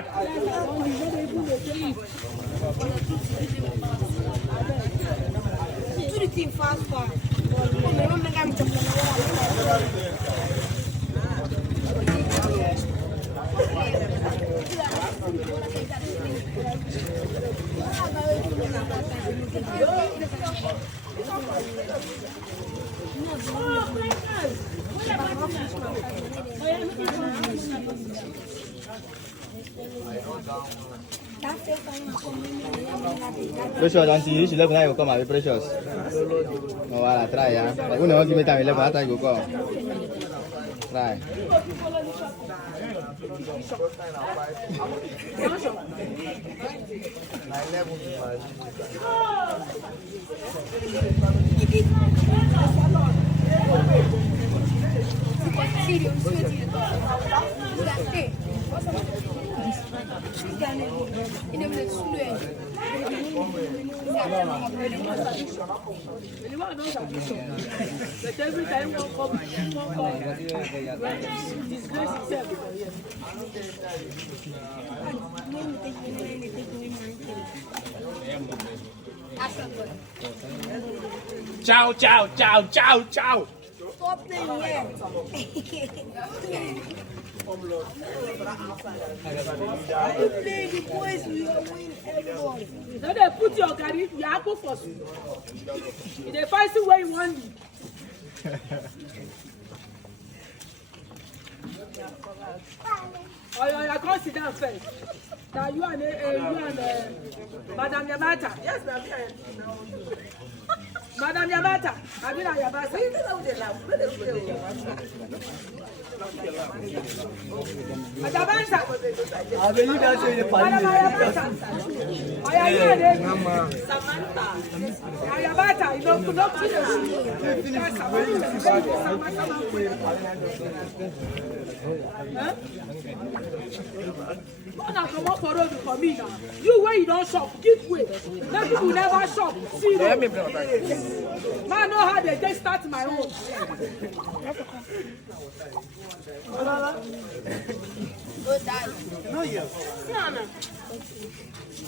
step. Do the thing fast. Precious, auntie, she left now you come out precious. Oh, voilà, try, hein. Vous n'avez pas mis ta lèvre, attends, you go. Try. But every time one come, disgrace itself. Ciao, ciao, ciao, ciao, ciao. Stop playing here. You play the boys, we will win everybody. Now they put your carry, you have to force. If they find you where you want me. Oh, you can't sit down first. Now you and Madame Yamata. Yes, ma'am. Madame Yamata. I've been at Yamata. Come up for road for me now. You where you don't shop, give way. Let people never shop. See man, know how they just start my own. No, yes.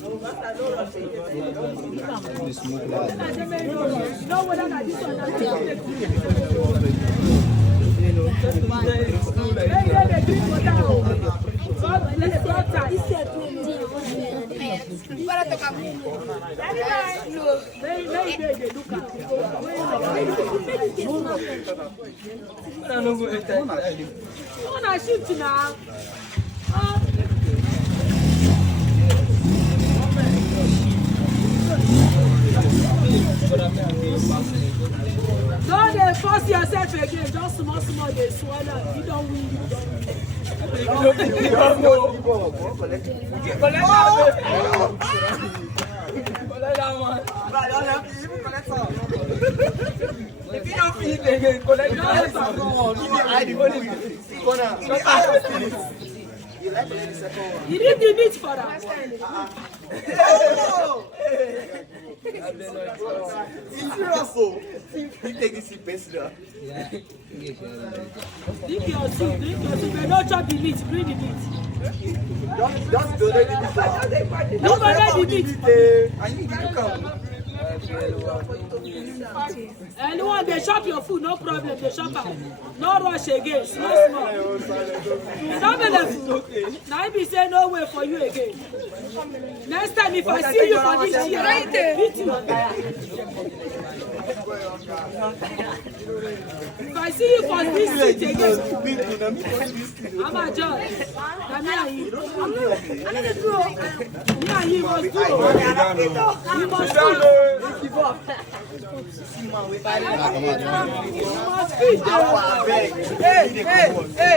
You know what I this one shoot now. Don't they force yourself again, just small, they swallow. You don't win. If you don't feel it again, collect You need the meat for that. It's Russell. You take this personal. Drink your soup, but don't chop the meat, bring the meat. Just donate the meat. Don't donate the meat. I need you to come. Anyone, they chop your food, no problem, they chop out. No rush again, small. Stop it. Now if you say no way for you again. Next time if I see you for this year, I beat you. If I see you for this seat again, I'm a judge. I'm not you. I'm not a girl. Yeah, you must do. You must do. Give up. You must feed them. Hey.